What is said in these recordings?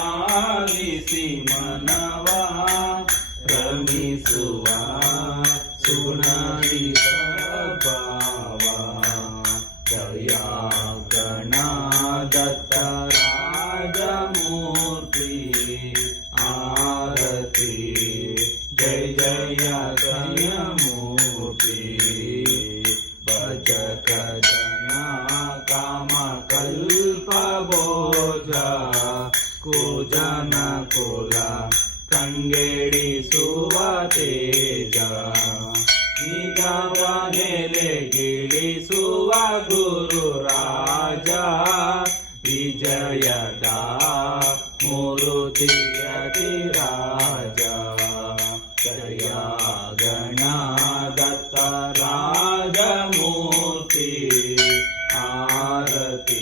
ध्यानिसी मनवा रमिसुवा सुनारी बावा आरती जय जय जय ನಿಗಮನೆಲೆಗಿಳಿಸುವ ಗುರು ರಾಜ ವಿಜಯದ ಮೂರುತಿಯತಿ ರಾಜ ಜಯ ಗಣದತ್ತ ರಾಜಮೂರ್ತಿ ಆರತಿ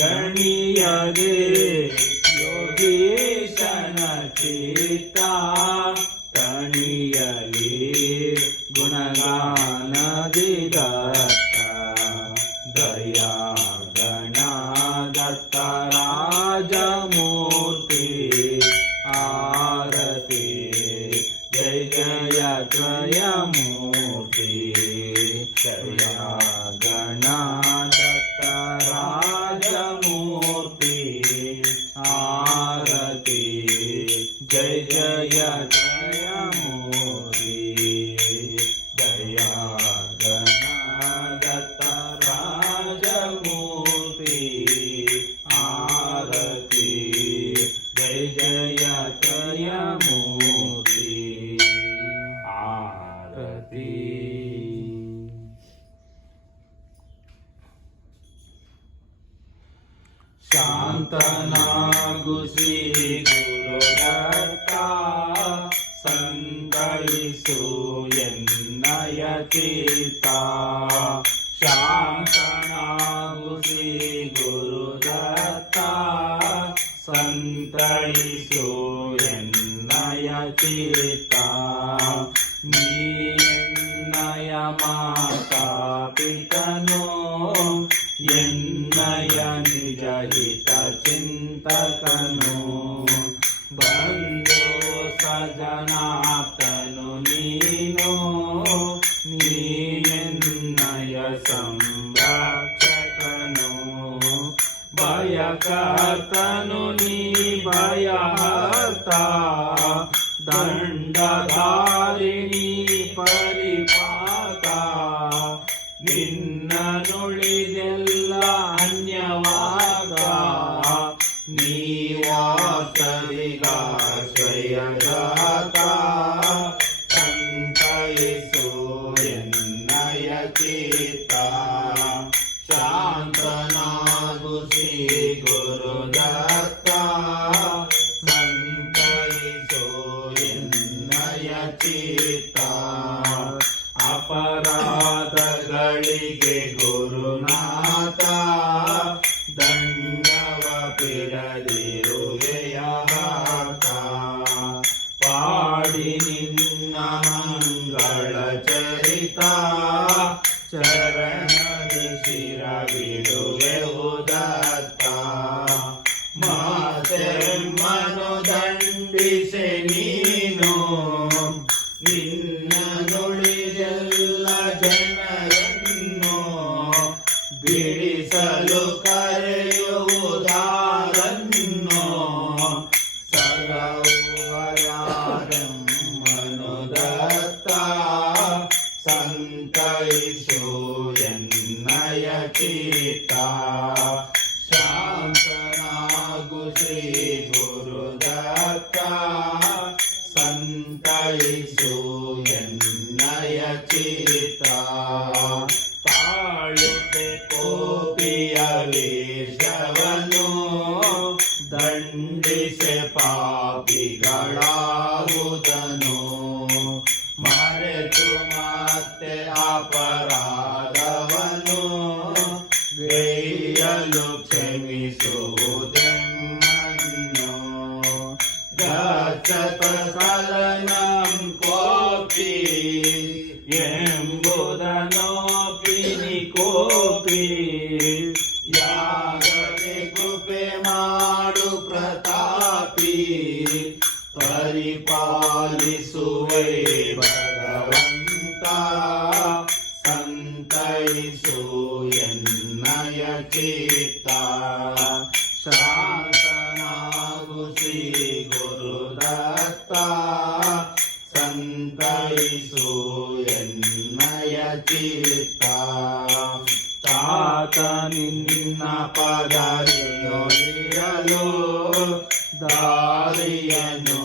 निदे योगे तन ना गुरुदत्ता सन्तरिषु यन्नय गुरुदत्ता सन्तयिषु ದಂಡಧಾರಿಣಿ ಪರಿಪಾತ ನಿನ್ನ ನುಳಿದೆಲ್ಲ ಅನ್ಯವಾದ ನೀವಾಸರಿಗಾಶ್ರಯದಾತ ಸಂತೈಸು ಎನ್ನಯ ಚೇತ ಶಾಂತನಾಗುಸಿ ಮಾತೆಮ್ಮನು ದಂಡಿಸೆ ನೀನು ಈಗಲೂ ಕ್ಷಮಿಸುವುದೆಮ್ಮನ್ನು ಗಚ್ಚತ ಸಲನಂ ಕೋಪಿ ಎಂಬುದನೋಪಿನಿ ಕೋಪಿ ಯಾಗದೆ ಕೃಪೆ ಮಾಡು ಪ್ರತಾಪಿ ಪರಿಪಾಲಿಸುವೆ ಭಗವಂತ ಸಂತೈಸು ಸಂತೈಸು ಎನ್ನಯ ಚಿತ್ತ ತಾತ ನಿನ್ನ ಪದರಿಯೊಲಿಯಲು ದಾರಿಯನ್ನು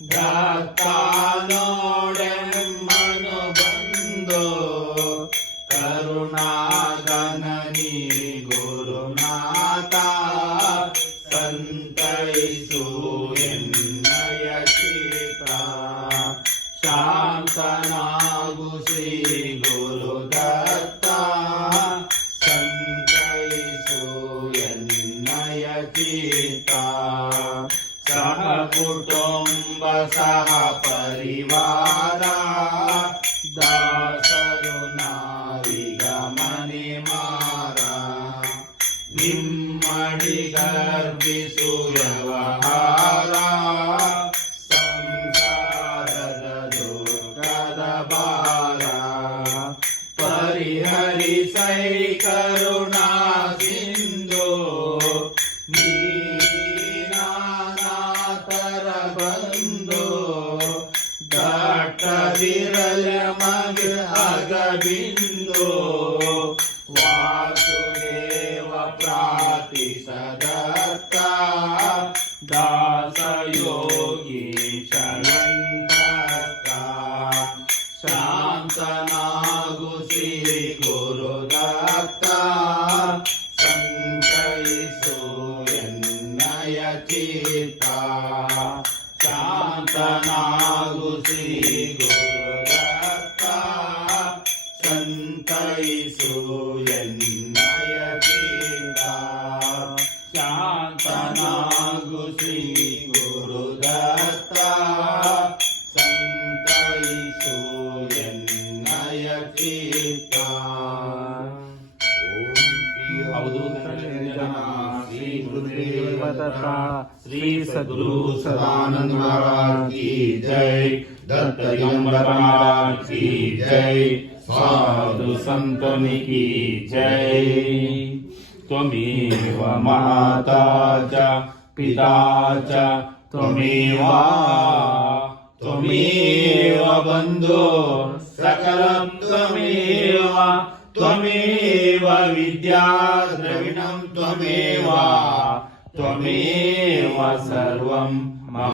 Gata. ఈశనంతా శాంతనాగు శ్రీ గురుదత్త. సంచయిసు ఎన్నయ చేత శాంతనాగు శ్రీ గురుదత్త సంచయిసు तथा श्री सदगुरु सदानंद महाराज की जय। दत्त महाराज की जय। साधु संतन की जय। त्वमेव माता च, पिता च, त्वमेव त्वमेव बन्धो, सकलं त्वमेव त्वमेव विद्या द्रविणं त्वमेव। त्वमेव सर्वं